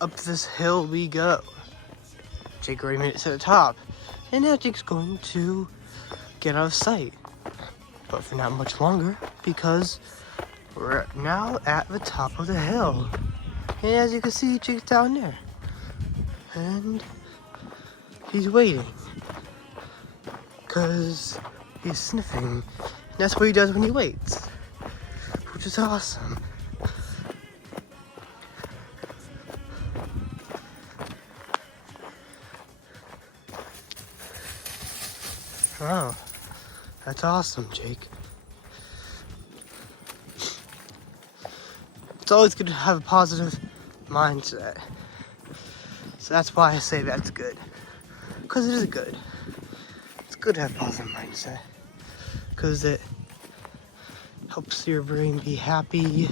up this hill we go. Jake already made it to the top, and now Jake's going to get out of sight. But for not much longer, because we're now at the top of the hill. And as you can see, Jake's down there. And he's waiting. Because he's sniffing. And that's what he does when he waits. Which is awesome. Oh, that's awesome, Jake. It's always good to have a positive mindset. So that's why I say that's good. Because it is good. It's good to have a positive mindset. Because it helps your brain be happy.